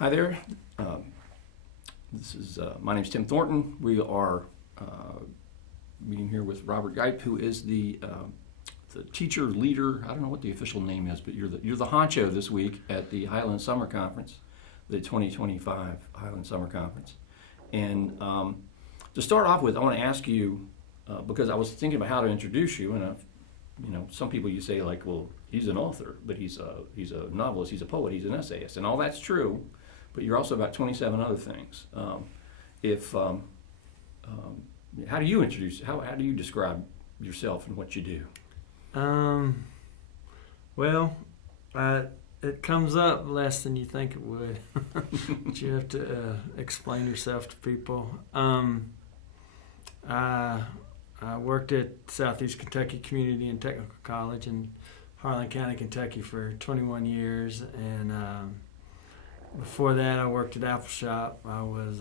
Hi there. My name's Tim Thornton. We are meeting here with Robert Gipe, who is the teacher leader. I don't know what the official name is, but you're the honcho this week at the Highland Summer Conference, the 2025 Highland Summer Conference. And to start off with, I want to ask you because I was thinking about how to introduce you, and some people you say like, well, he's an author, but he's a novelist, he's a poet, he's an essayist, and all that's true. But you're also about 27 other things. How do you introduce? How do you describe yourself and what you do? It comes up less than you think it would. But you have to explain yourself to people. I worked at Southeast Kentucky Community and Technical College in Harlan County, Kentucky for 21 years, and before that, I worked at Apple Shop. I was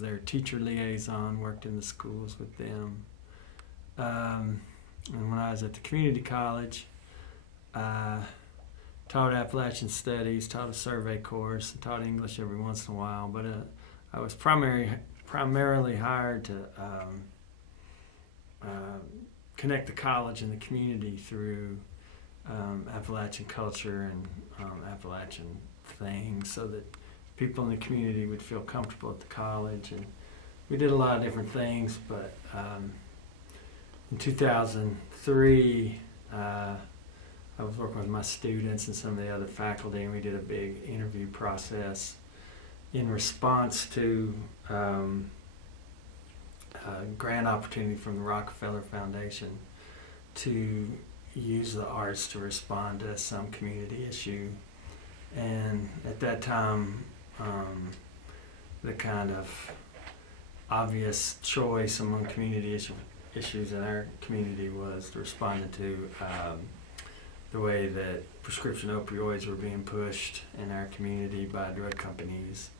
their teacher liaison, worked in the schools with them. And when I was at the community college, I taught Appalachian Studies, taught a survey course, and taught English every once in a while. But I was primarily hired to connect the college and the community through Appalachian culture and Appalachian things, so that people in the community would feel comfortable at the college. And we did a lot of different things, but in 2003 I was working with my students and some of the other faculty, and we did a big interview process in response to a grant opportunity from the Rockefeller Foundation to use the arts to respond to some community issue. And at that time, the kind of obvious choice among community issues in our community was to respond to the way that prescription opioids were being pushed in our community by drug companies,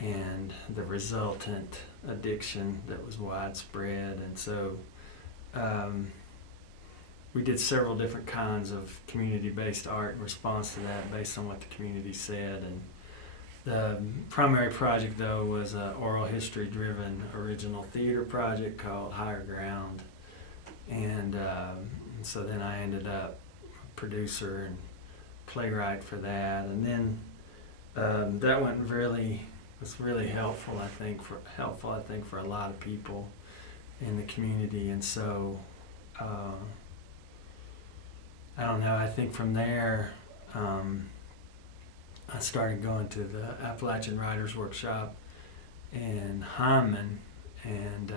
and the resultant addiction that was widespread. And so we did several different kinds of community-based art in response to that, based on what the community said. And the primary project, though, was an oral history-driven original theater project called Higher Ground. And so then I ended up producer and playwright for that. And then that was really helpful, I think, for a lot of people in the community. And so I don't know, I think from there I started going to the Appalachian Writers Workshop in Hyman, and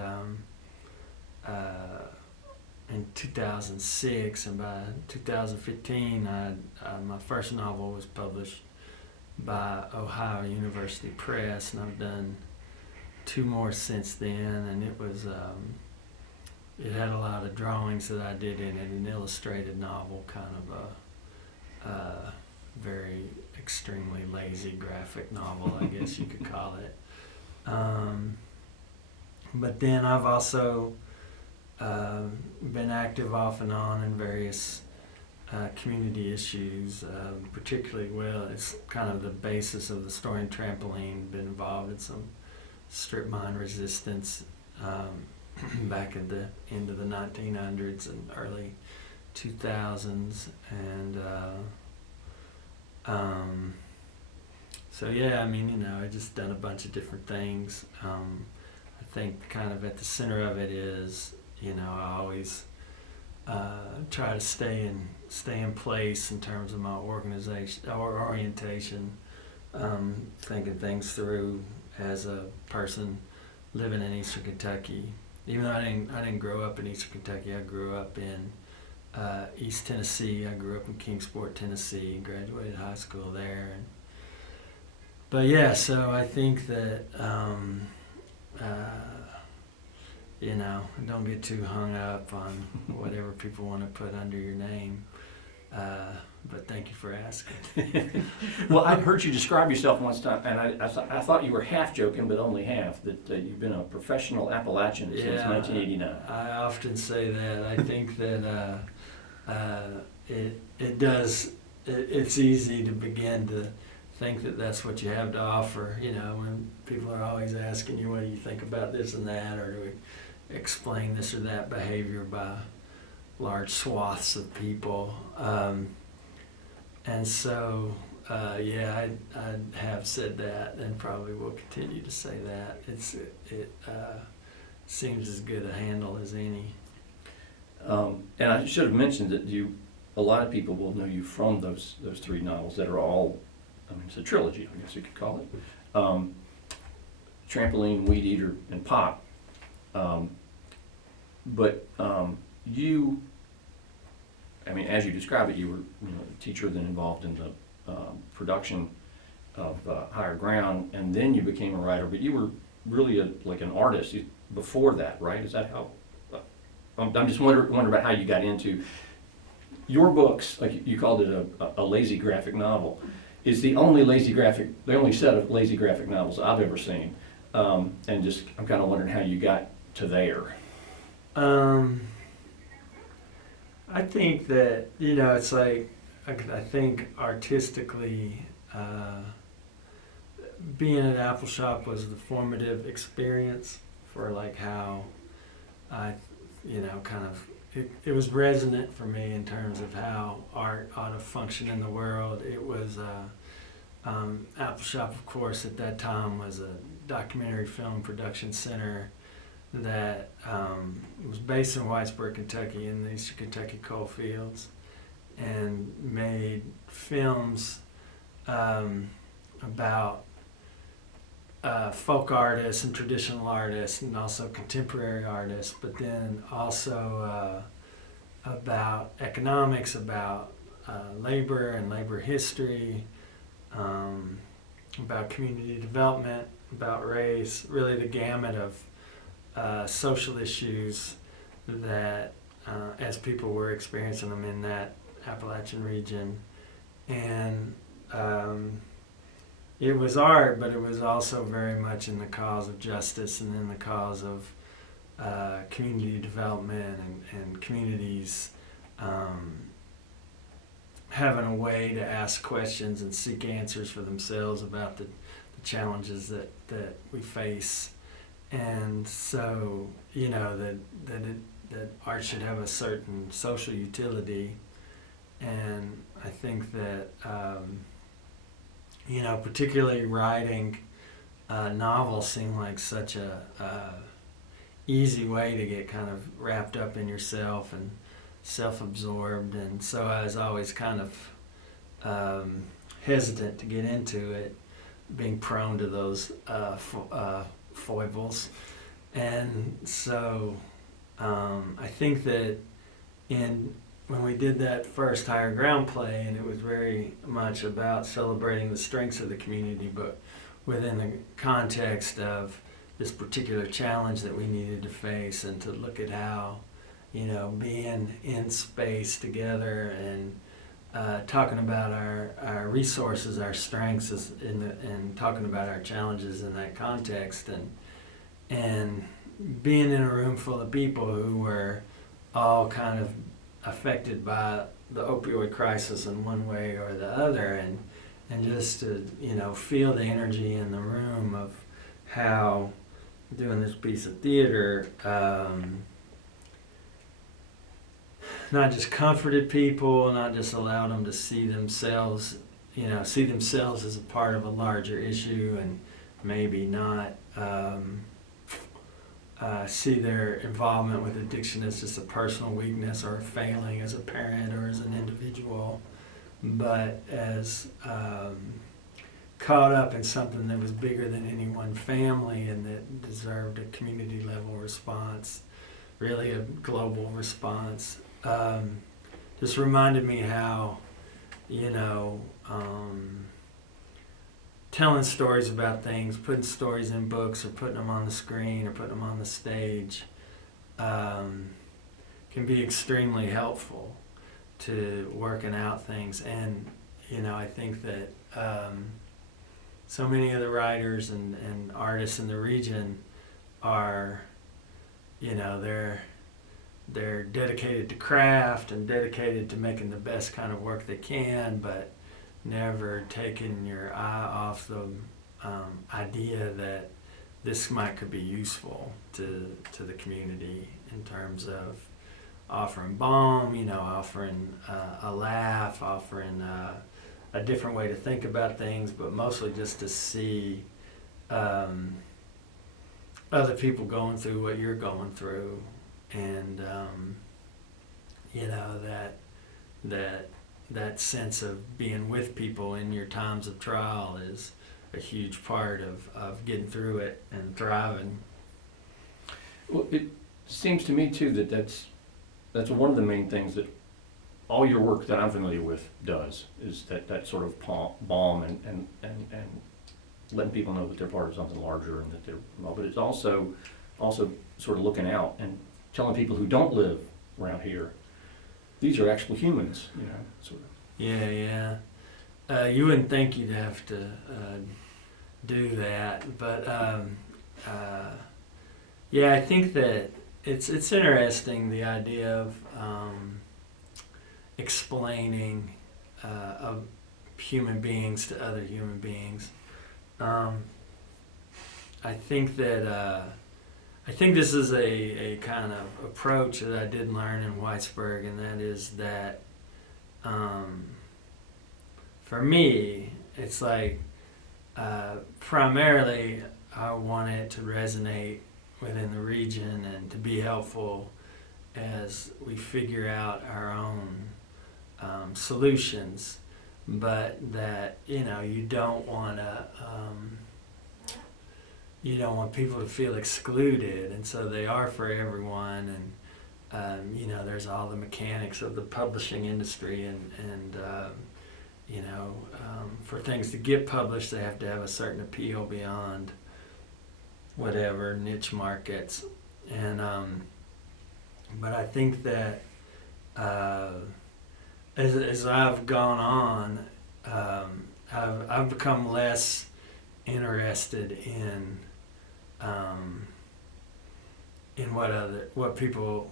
in 2006, and by 2015 my first novel was published by Ohio University Press, and I've done two more since then. And it was it had a lot of drawings that I did in it, an illustrated novel, kind of a very extremely lazy graphic novel, I guess you could call it. But then I've also been active off and on in various community issues, particularly, it's kind of the basis of the story in Trampoline, been involved in some strip mine resistance back at the end of the 1900s and early 2000s. And so yeah, I just done a bunch of different things. I think kind of at the center of it is, I always try to stay in place in terms of my organization or orientation, thinking things through as a person living in Eastern Kentucky. Even though I didn't grow up in Eastern Kentucky, I grew up in East Tennessee. I grew up in Kingsport, Tennessee, and graduated high school there. But yeah, so I think that don't get too hung up on whatever people want to put under your name. But thank you for asking. Well, I heard you describe yourself once time, and I thought you were half joking, but only half, that you've been a professional Appalachian since 1989. I often say that. I think that it's easy to begin to think that that's what you have to offer. When people are always asking you, what do you think about this and that, or do we explain this or that behavior by large swaths of people? And so, I have said that, and probably will continue to say that. It seems as good a handle as any. And I should have mentioned that a lot of people will know you from those three novels that are all, it's a trilogy, I guess you could call it. Trampoline, Weed Eater, and Pop. But you, as you described it, you were a teacher, then involved in the production of Higher Ground, and then you became a writer. But you were really like an artist before that, right? Is that how? I'm just wondering about how you got into your books. Like you called it a lazy graphic novel. It's the only set of lazy graphic novels I've ever seen, and I'm kind of wondering how you got to there. I think that it's like I think artistically, being at Apple Shop was the formative experience for like how I, it was resonant for me in terms of how art ought to function in the world. It was Apple Shop, of course, at that time was a documentary film production center that was based in Whitesburg, Kentucky, in the Eastern Kentucky coal fields, and made films about folk artists and traditional artists, and also contemporary artists, but then also about economics, about labor and labor history, about community development, about race, really the gamut of social issues that as people were experiencing them in that Appalachian region. And it was art, but it was also very much in the cause of justice and in the cause of community development and communities having a way to ask questions and seek answers for themselves about the challenges that we face. And so, that art should have a certain social utility. And I think that, particularly writing novels seemed like such a easy way to get kind of wrapped up in yourself and self-absorbed. And so I was always kind of hesitant to get into it, being prone to those foibles. And so I think that when we did that first Higher Ground play, and it was very much about celebrating the strengths of the community, but within the context of this particular challenge that we needed to face, and to look at how, being in space together and talking about our resources, our strengths, and talking about our challenges in that context, and being in a room full of people who were all kind of affected by the opioid crisis in one way or the other, and just to feel the energy in the room of how doing this piece of theater not just comforted people, not just allowed them to see themselves as a part of a larger issue, and maybe not see their involvement with addiction as just a personal weakness or a failing as a parent or as an individual, but as caught up in something that was bigger than any one family and that deserved a community level response, really a global response. Just reminded me how, telling stories about things, putting stories in books or putting them on the screen or putting them on the stage can be extremely helpful to working out things. And, I think that so many of the writers and artists in the region are, they're dedicated to craft and dedicated to making the best kind of work they can, but never taking your eye off the idea that this could be useful to the community in terms of offering balm, offering a laugh, offering a different way to think about things, but mostly just to see other people going through what you're going through, and that sense of being with people in your times of trial is a huge part of getting through it and thriving. Well, it seems to me too that that's one of the main things that all your work that I'm familiar with does, is that sort of balm and letting people know that they're part of something larger and that they're, but it's also sort of looking out and telling people who don't live around here, these are actual humans, sort of. Yeah. You wouldn't think you'd have to do that, but yeah, I think that it's interesting, the idea of explaining of human beings to other human beings. I think this is a kind of approach that I did learn in Whitesburg, and that is that for me, it's like primarily I want it to resonate within the region and to be helpful as we figure out our own solutions, but that you don't want people to feel excluded, and so they are for everyone. And there's all the mechanics of the publishing industry, and for things to get published, they have to have a certain appeal beyond whatever niche markets. And but I think that as I've gone on, I've become less interested in what people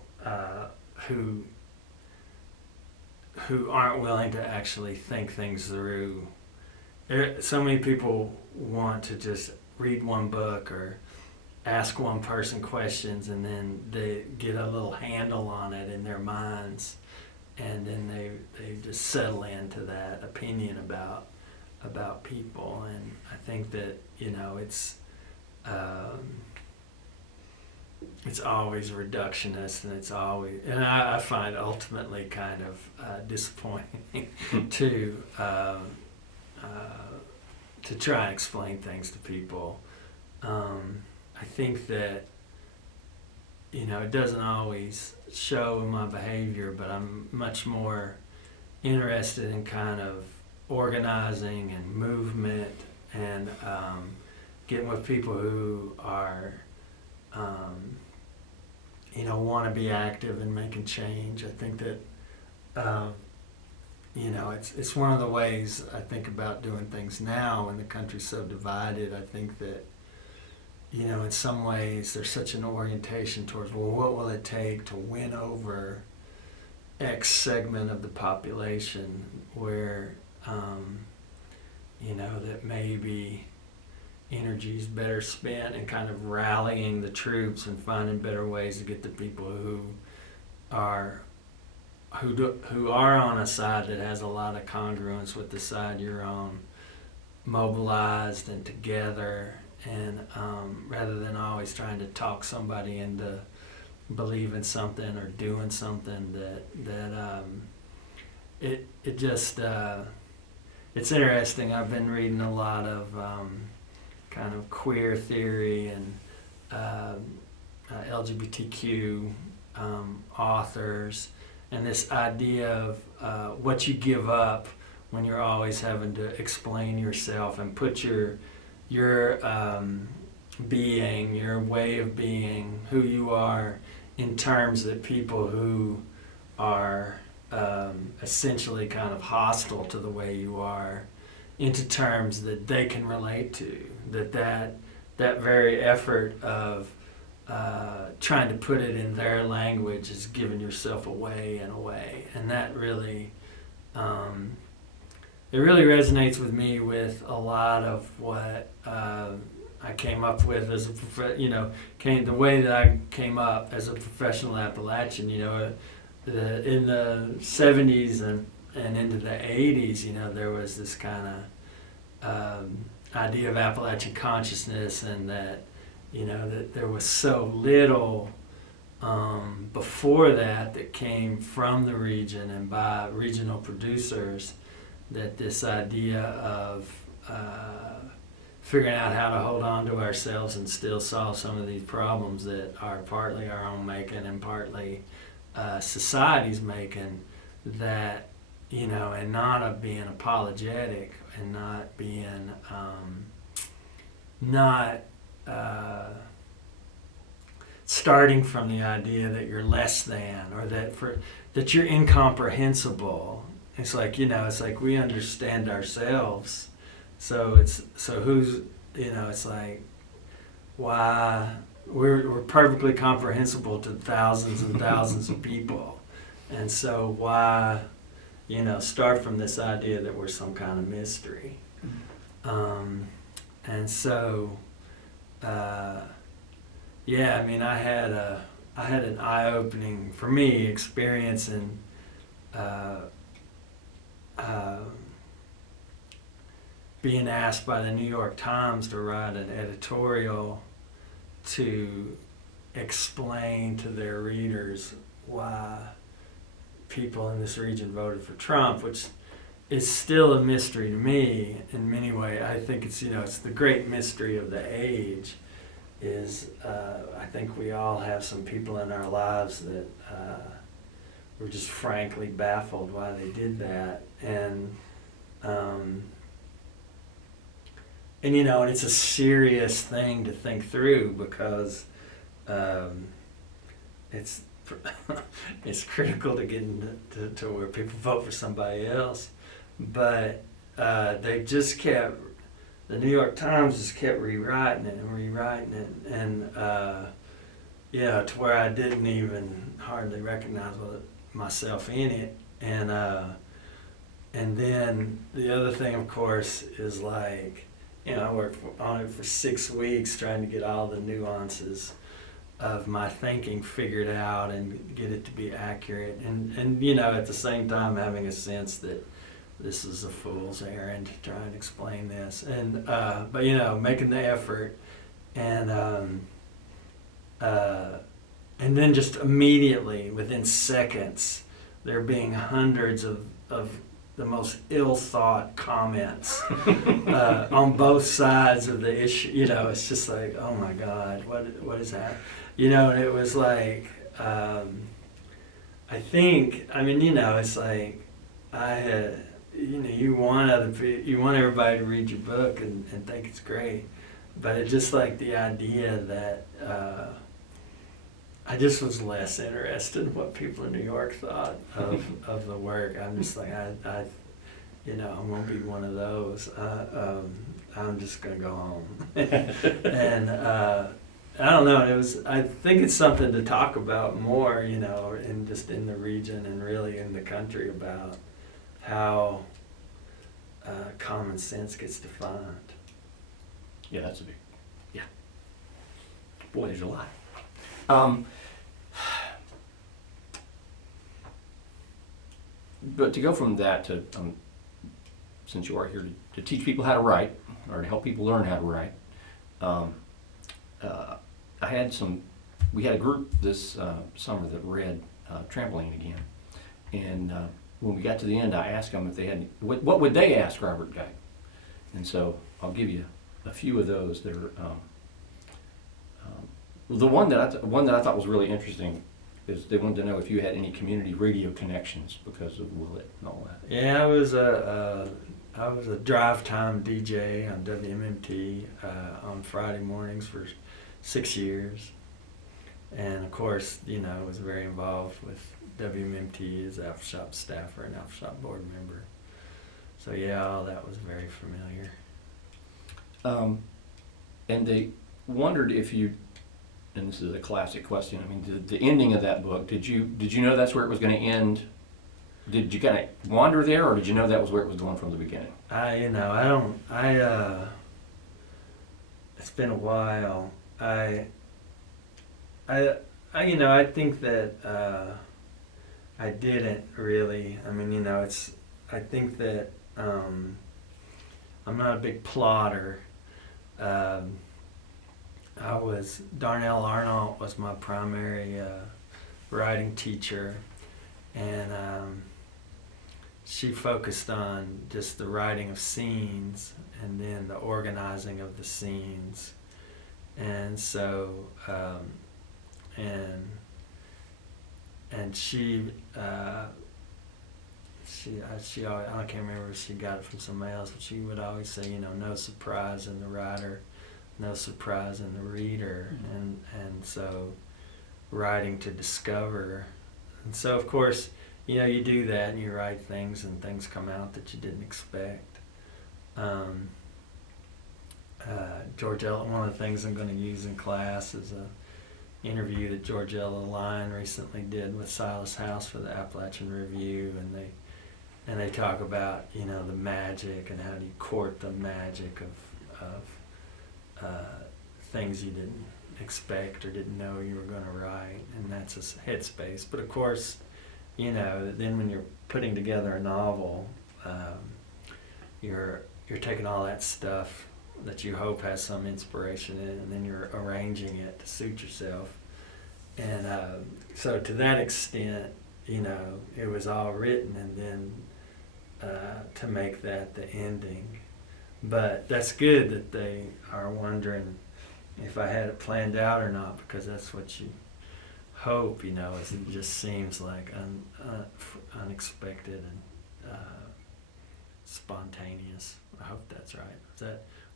who aren't willing to actually think things through. So many people want to just read one book or ask one person questions, and then they get a little handle on it in their minds, and then they just settle into that opinion about people. And I think that it's always reductionist, and I find ultimately kind of disappointing to try and explain things to people. I think that it doesn't always show in my behavior, but I'm much more interested in kind of organizing and movement, and getting with people who are want to be active and making change. I think that it's one of the ways I think about doing things now when the country's so divided. I think that in some ways there's such an orientation towards, well, what will it take to win over X segment of the population, where that maybe energy's better spent in kind of rallying the troops and finding better ways to get the people who are on a side that has a lot of congruence with the side you're on, mobilized and together, and rather than always trying to talk somebody into believing something or doing something it's interesting. I've been reading a lot of kind of queer theory and LGBTQ authors, and this idea of what you give up when you're always having to explain yourself and put your being, your way of being, who you are, in terms that people who are essentially kind of hostile to the way you are, into terms that they can relate to. That very effort of trying to put it in their language is giving yourself away in a way, and that really it really resonates with me with a lot of what I came up with as the way that I came up as a professional Appalachian. In the 70s and into the 80s, there was this kind of idea of Appalachian consciousness, and that that there was so little before that came from the region and by regional producers, that this idea of figuring out how to hold on to ourselves and still solve some of these problems that are partly our own making and partly society's making, that and not being apologetic and not being not starting from the idea that you're less than, or that you're incomprehensible. It's like we understand ourselves, so who's it's like, why we're perfectly comprehensible to thousands and thousands of people, and so why start from this idea that we're some kind of mystery. And so I had an eye-opening, for me, experience in being asked by the New York Times to write an editorial to explain to their readers why people in this region voted for Trump, which is still a mystery to me in many ways. I think it's the great mystery of the age. I think we all have some people in our lives that we're just frankly baffled why they did that, and it's a serious thing to think through, because it's it's critical to get to where people vote for somebody else, but they just kept. The New York Times just kept rewriting it, and to where I didn't even hardly recognize myself in it, and then the other thing, of course, is like, I worked on it for 6 weeks trying to get all the nuances of my thinking figured out and get it to be accurate, and at the same time having a sense that this is a fool's errand to try and explain this, and but making the effort, and then just immediately within seconds there being hundreds of the most ill-thought comments on both sides of the issue. It's just like, oh my God, what is that? And it was like, I think, it's like I had. You want everybody to read your book and think it's great, but it's just like the idea that I just was less interested in what people in New York thought of the work. I'm just like, I won't be one of those. I'm just gonna go home, and I don't know. I think it's something to talk about more, in just in the region and really in the country, about how common sense gets defined. Yeah, that's a big. Yeah. Boy, there's a lot. But to go from that to, since you are here to teach people how to write, or to help people learn how to write, we had a group this summer that read Trampoline Again, and when we got to the end, I asked them if they had what would they ask Robert Gipe, and so I'll give you a few of those. They're the one that I thought was really interesting is they wanted to know if you had any community radio connections because of Willett and all that. Yeah, I was a drive time DJ on WMMT on Friday mornings for 6 years, and of course, was very involved with WMMT as Aftershock staffer and Aftershock board member. So yeah, all that was very familiar. And they wondered if you, and this is a classic question, the ending of that book, did you know that's where it was going to end Did you kind of wander there, or did you know that was where it was going from the beginning? It's been a while. I think that I didn't really. I mean, I think that I'm not a big plotter. Darnell Arnault was my primary writing teacher, and she focused on just the writing of scenes and then the organizing of the scenes. And so, and she I can't remember if she got it from somebody else, but she would always say, no surprise in the writer, no surprise in the reader. And so writing to discover. And so, of course, you do that and you write things and things come out that you didn't expect. George Ella, one of the things I'm going to use in class is a interview that George Ella Lyon recently did with Silas House for the Appalachian Review, and they talk about the magic and how do you court the magic of things you didn't expect or didn't know you were going to write, and that's a headspace. But of course, then when you're putting together a novel, you're taking all that stuff that you hope has some inspiration in it, and then you're arranging it to suit yourself. And so to that extent, it was all written, and then to make that the ending. But that's good that they are wondering if I had it planned out or not, because that's what you hope, is it just seems like unexpected and spontaneous. I hope that's right.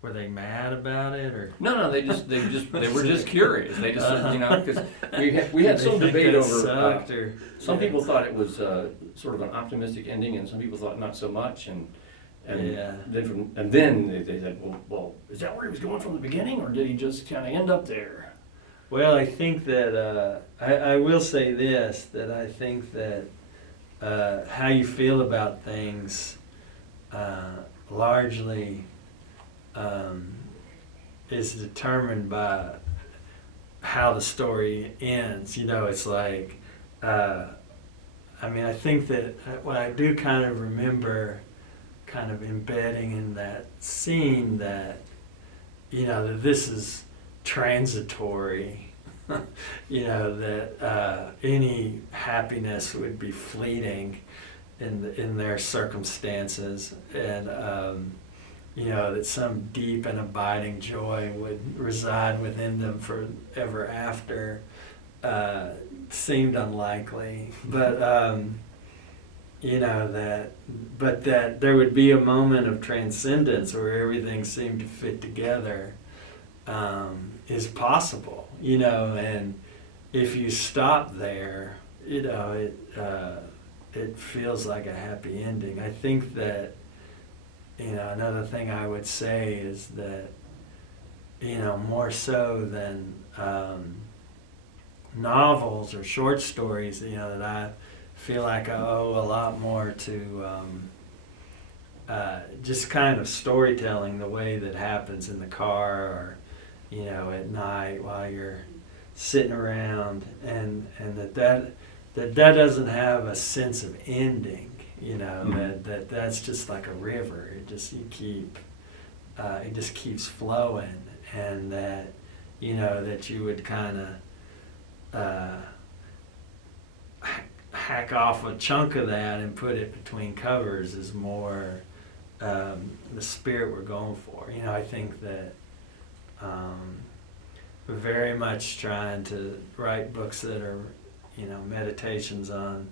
Were they mad about it, or? No, they were just curious. They just, because we had some debate over. Some people thought it was sort of an optimistic ending, and some people thought not so much. And then they said, well, is that where he was going from the beginning, or did he just kind of end up there? Well, I think that I will say this, that I think that how you feel about things largely is determined by how the story ends. It's like, I think that what I do kind of remember kind of embedding in that scene that, that this is transitory, that any happiness would be fleeting in their circumstances, and that some deep and abiding joy would reside within them forever after seemed unlikely. But that there would be a moment of transcendence where everything seemed to fit together is possible, and if you stop there, it feels like a happy ending. I think that, another thing I would say is that, more so than novels or short stories, that I feel like I owe a lot more to just kind of storytelling, the way that happens in the car or, at night while you're sitting around, and that doesn't have a sense of ending, that's just like a river. It just keeps flowing, and that, that you would kind of hack off a chunk of that and put it between covers is more the spirit we're going for. I think that we're very much trying to write books that are, meditations on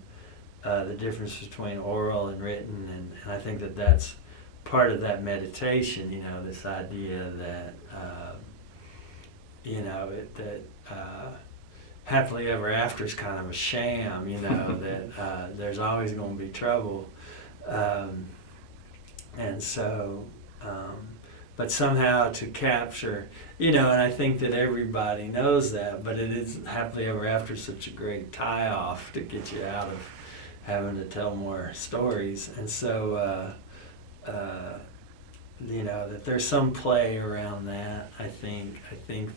the difference between oral and written, and I think that that's part of that meditation, this idea that, happily ever after is kind of a sham, that there's always going to be trouble. And so, but somehow to capture, and I think that everybody knows that, but it is happily ever after such a great tie-off to get you out of, having to tell more stories. And so, that there's some play around that. I think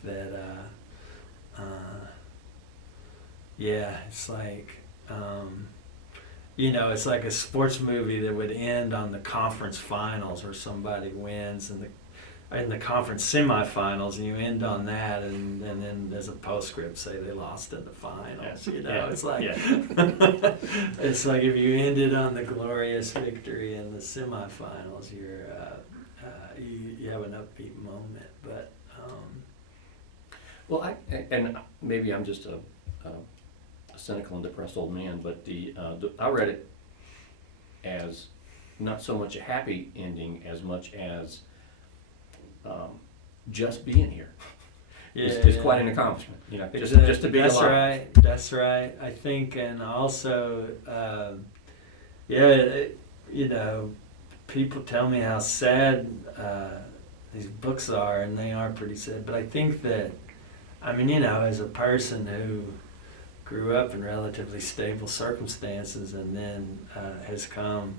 that, it's like, it's like a sports movie that would end on the conference finals where somebody wins in the conference semifinals, and you end on that, and then there's a postscript say they lost in the finals. It's like it's like if you ended on the glorious victory in the semifinals, you have an upbeat moment. But Well, and maybe I'm just a cynical and depressed old man, but I read it as not so much a happy ending as much as just being here is quite an accomplishment. Just to be alive. That's right. I think, and also, people tell me how sad these books are, and they are pretty sad. But I think that, as a person who grew up in relatively stable circumstances and then has come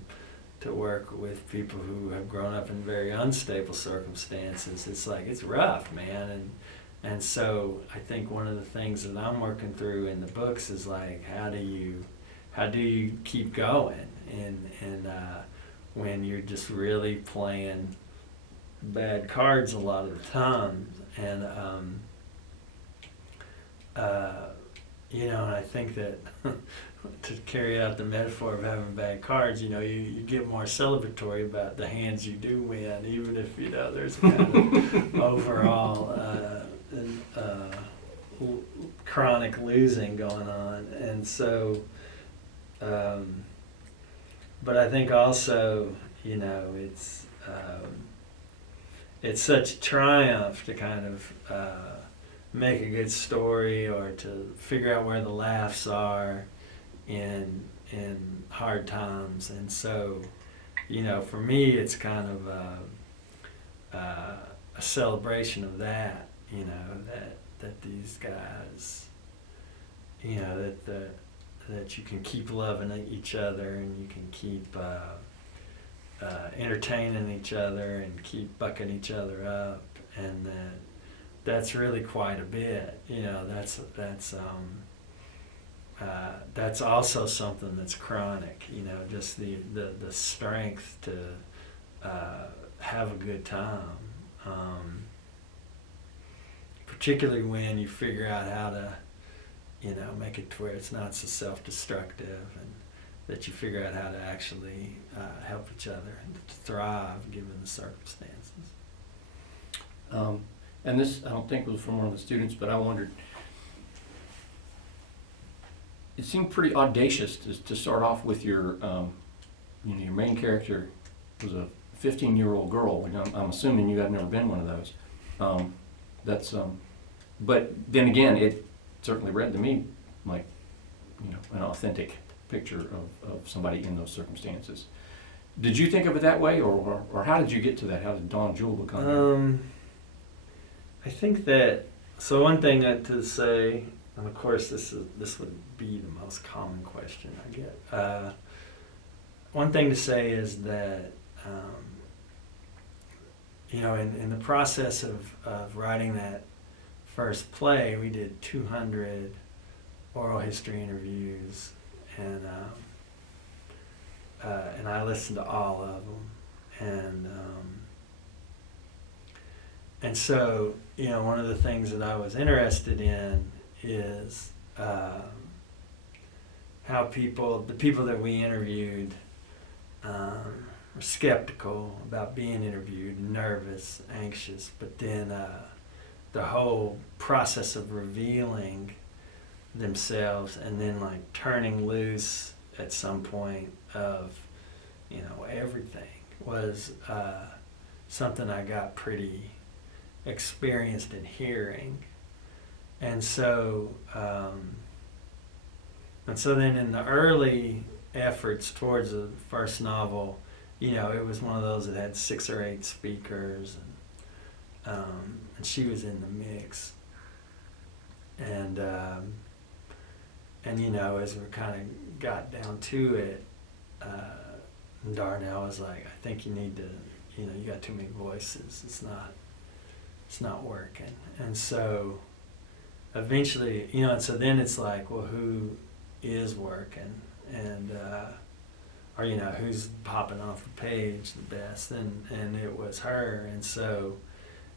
to work with people who have grown up in very unstable circumstances, it's rough, man. And so I think one of the things that I'm working through in the books is like, how do you keep going and when you're just really playing bad cards a lot of the time. And and I think that to carry out the metaphor of having bad cards, you get more celebratory about the hands you do win, even if there's kind of overall chronic losing going on. And so, but I think also, it's such a triumph to kind of make a good story or to figure out where the laughs are in hard times. And so, for me, it's kind of a celebration of that. That these guys, that you can keep loving each other and you can keep entertaining each other and keep bucking each other up, and that's really quite a bit. That's also something that's chronic. Just the strength to have a good time, particularly when you figure out how to make it to where it's not so self-destructive, and that you figure out how to actually help each other and to thrive given the circumstances. And this, I don't think was from one of the students, but I wondered, it seemed pretty audacious to start off with your main character was a 15-year-old girl. I'm assuming you have never been one of those. But then again, it certainly read to me like, an authentic picture of somebody in those circumstances. Did you think of it that way, or how did you get to that? How did Dawn Jewel become? I think that, so one thing to say, and of course this would be the most common question I get. One thing to say is that, in the process of writing that first play, we did 200 oral history interviews, and I listened to all of them, and so one of the things that I was interested in is how the people that we interviewed were skeptical about being interviewed, nervous, anxious, but then the whole process of revealing themselves and then like turning loose at some point of everything was something I got pretty experienced in hearing. And so then in the early efforts towards the first novel, it was one of those that had 6 or 8 speakers, and she was in the mix. and as we kind of got down to it, Darnell was like, I think you need to, you got too many voices. It's not working. And so eventually, and so then it's like, well, who is working? And, or, who's popping off the page the best? And it was her. And so,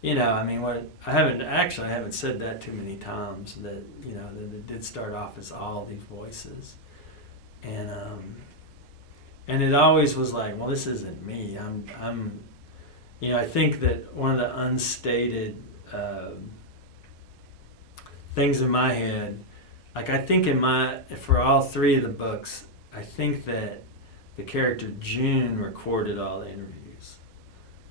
I mean, I haven't said that too many times, that, that it did start off as all these voices. And it always was like, well, this isn't me. I think that one of the unstated things in my head, like I think for all three of the books, I think that the character June recorded all the interviews.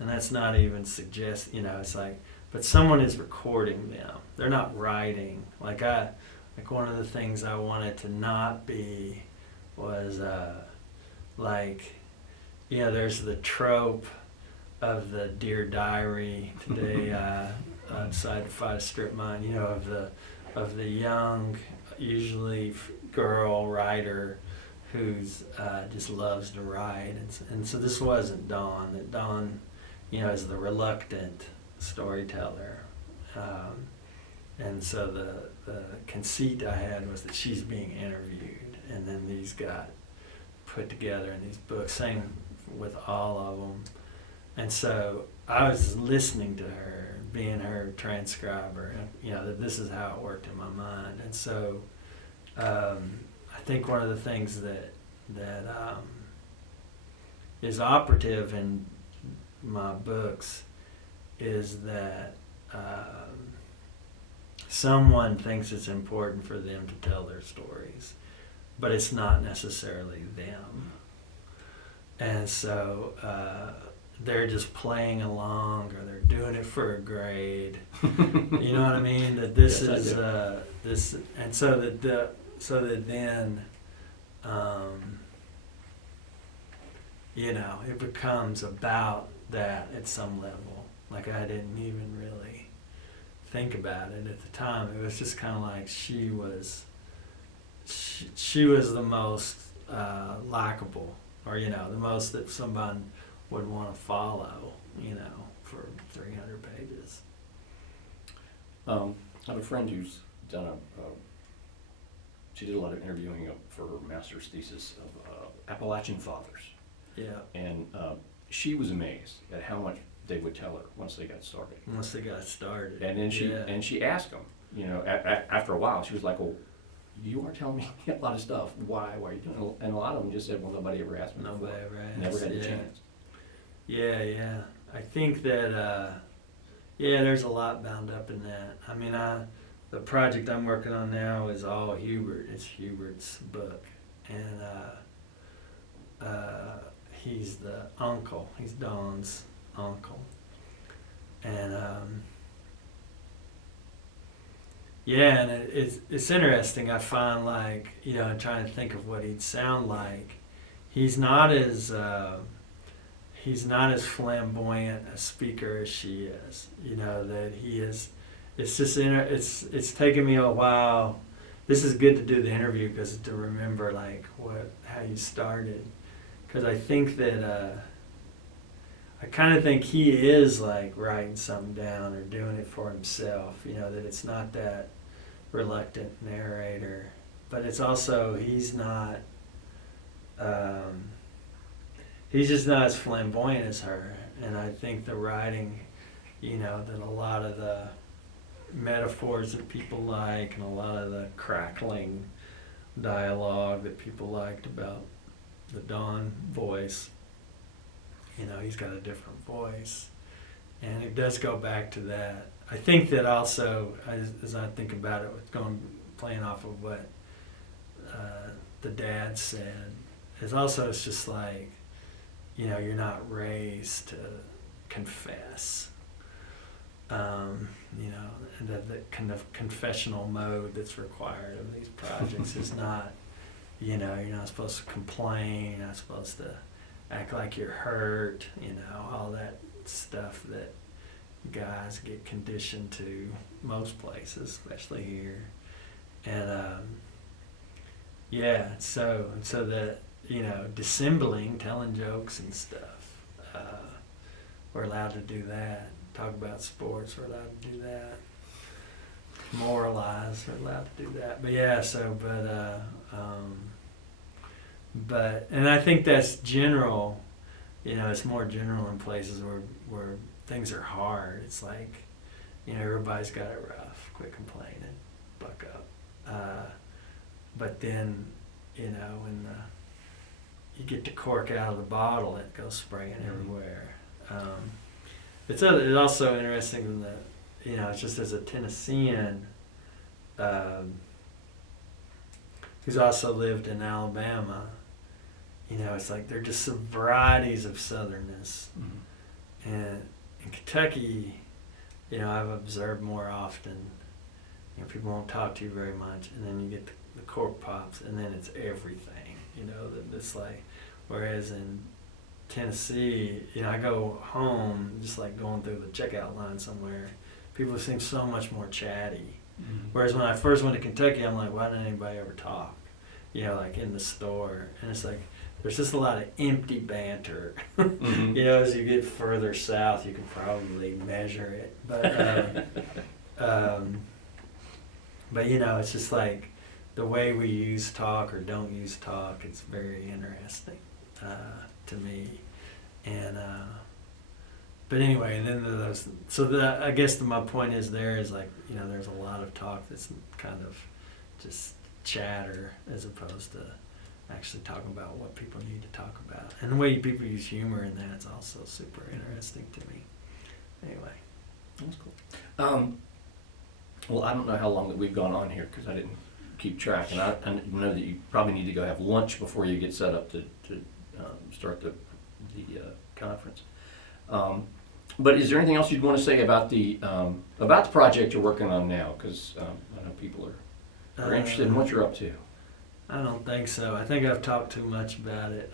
And that's not even it's like, but someone is recording them. They're not writing. Like one of the things I wanted to not be was there's the trope of the Dear Diary. Today I decided to fight a strip mine, of the young, usually girl writer who's just loves to write. And so this wasn't Dawn. That Dawn, is the reluctant storyteller. And so the conceit I had was that she's being interviewed, and then these got put together in these books, same with all of them. And so I was listening to her, being her transcriber, that this is how it worked in my mind. And so I think one of the things that is operative in my books is that someone thinks it's important for them to tell their stories, but it's not necessarily them. And so they're just playing along, or they're doing it for a grade. You know what I mean? That this Yes, is this, and so that then it becomes about that at some level. Like I didn't even really think about it at the time. It was just kind of like she was the most likable, or the most that someone would want to follow, for 300 pages. I have a friend who's done she did a lot of interviewing for her master's thesis of Appalachian fathers. Yeah. And she was amazed at how much they would tell her once they got started. Once they got started. And then she asked them, after a while, she was like, well, you are telling me a lot of stuff. Why are you doing it? And a lot of them just said, well, nobody ever asked me before. Nobody ever asked. Never had the chance. Yeah. I think that, there's a lot bound up in that. I mean, the project I'm working on now is all Hubert. It's Hubert's book. And he's the uncle. He's Dawn's uncle. And and it's interesting. I find, like, trying to think of what he'd sound like. He's not as flamboyant a speaker as she is. That he is. It's just it's taken me a while. This is good to do the interview, because to remember like how you started, because I think that I kind of think he is like writing something down or doing it for himself. That it's not that reluctant narrator, but it's also he's just not as flamboyant as her. And I think the writing, that a lot of the metaphors that people like, and a lot of the crackling dialogue that people liked about the Dawn voice, he's got a different voice. And it does go back to that. I think that also, as I think about it, playing off of what the dad said, is also it's just like, you're not raised to confess. The kind of confessional mode that's required of these projects is not, you're not supposed to complain, you're not supposed to act like you're hurt, all that stuff that guys get conditioned to most places, especially here. And So that, dissembling, telling jokes and stuff, we're allowed to do that. Talk about sports, we're allowed to do that. Moralize, we're allowed to do that. And I think that's general. It's more general in places where things are hard. It's like, everybody's got it rough. Quit complaining, buck up. But then, when you get the cork out of the bottle, it goes spraying everywhere. It's also interesting that, it's just as a Tennessean who's also lived in Alabama, it's like they're just some varieties of southernness. Mm-hmm. And in Kentucky, I've observed more often, people won't talk to you very much, and then you get the cork pops, and then it's everything, that it's like, whereas in Tennessee, I go home, just like going through the checkout line somewhere, people seem so much more chatty. Mm-hmm. Whereas when I first went to Kentucky, I'm like, why didn't anybody ever talk? Like in the store. And it's like, there's just a lot of empty banter. Mm-hmm. As you get further south, you can probably measure it. But it's just like the way we use talk or don't use talk, it's very interesting to me. And but anyway, and then I guess my point is there's a lot of talk that's kind of just chatter as opposed to actually talking about what people need to talk about. And the way people use humor in that is also super interesting to me. Anyway. That's cool. Well, I don't know how long that we've gone on here because I didn't keep track. And I know that you probably need to go have lunch before you get set up to start the conference. But is there anything else you'd want to say about the project you're working on now? Because I know people are interested in what you're up to. I don't think so. I think I've talked too much about it.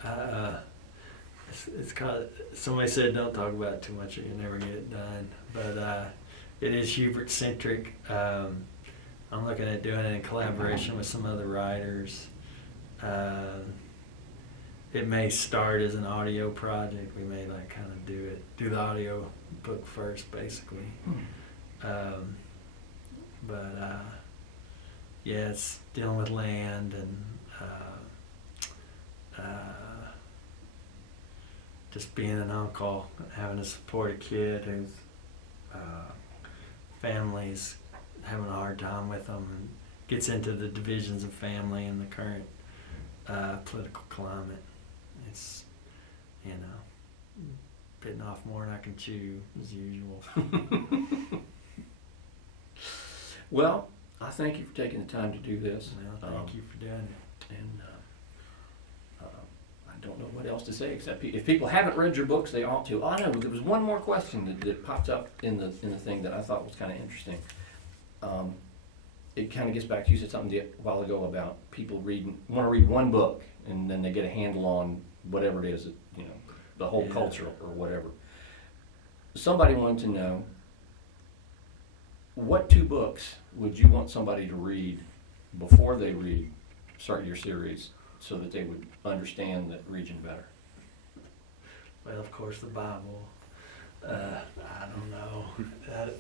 It's kind of, somebody said don't talk about it too much or you never get it done. But it is Hubert centric. I'm looking at doing it in collaboration with some other writers. It may start as an audio project. We may kind of do the audio book first, basically. Yeah, it's dealing with land and just being an uncle, having to support a kid whose family's having a hard time with them, and gets into the divisions of family in the current political climate. It's, bitten off more than I can chew, as usual. Well, I thank you for taking the time to do this. Well, thank you for doing it. And I don't know what else to say except if people haven't read your books, they ought to. Oh, I know there was one more question that popped up in the thing that I thought was kind of interesting. It kind of gets back to, you said something a while ago about people want to read one book and then they get a handle on whatever it is, the whole culture or whatever. Somebody wanted to know, what 2 books would you want somebody to read before they start your series so that they would understand that region better? Well, of course, the Bible. I don't know.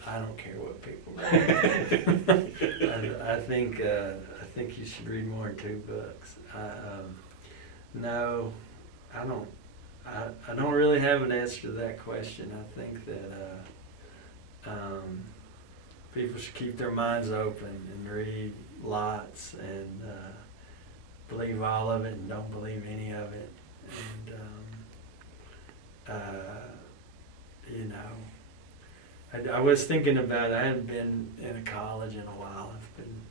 I don't care what people read. I think you should read more than 2 books. No, I don't. I don't really have an answer to that question. I think that people should keep their minds open and read lots and believe all of it and don't believe any of it. And I was thinking about it. I hadn't been in a college in a while. I've been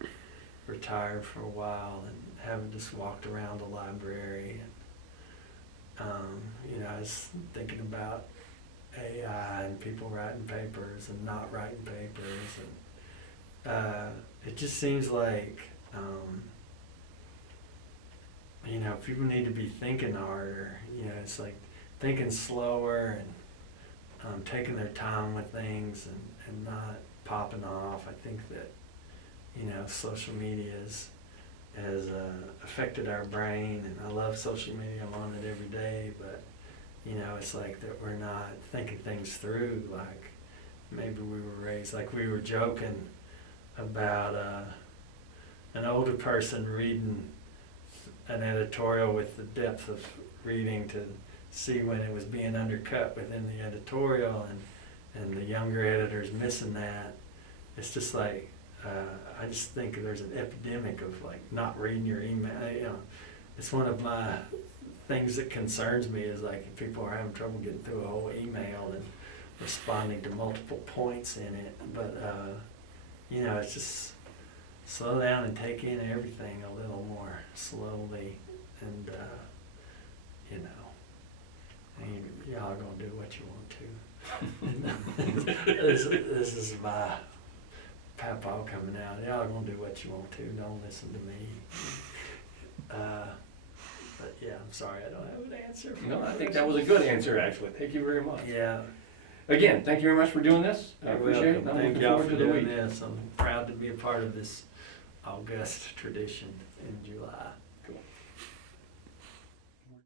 retired for a while and haven't just walked around the library. And, I was thinking about AI and people writing papers and not writing papers. And it just seems like, people need to be thinking harder. It's like thinking slower and taking their time with things and not popping off. I think that, social media is has affected our brain. And I love social media. I'm on it every day, but you know, it's like that we're not thinking things through. Like maybe we were raised, like we were joking about an older person reading an editorial with the depth of reading to see when it was being undercut within the editorial, and the younger editors missing that. It's just like, I just think there's an epidemic of like not reading your email. You know, it's one of my things that concerns me is like if people are having trouble getting through a whole email and responding to multiple points in it. But, you know, it's just slow down and take in everything a little more slowly, and, you know, and y'all gonna do what you want to. This is my papa coming out. Y'all gonna do what you want to. Don't listen to me. But yeah, I'm sorry I don't have an answer. No, I think that was a good answer, actually. Thank you very much. Yeah. Again, thank you very much for doing this. I You're appreciate it. welcome. I'm Thank looking y'all forward for to the doing week. this. I'm proud to be a part of this august tradition in July.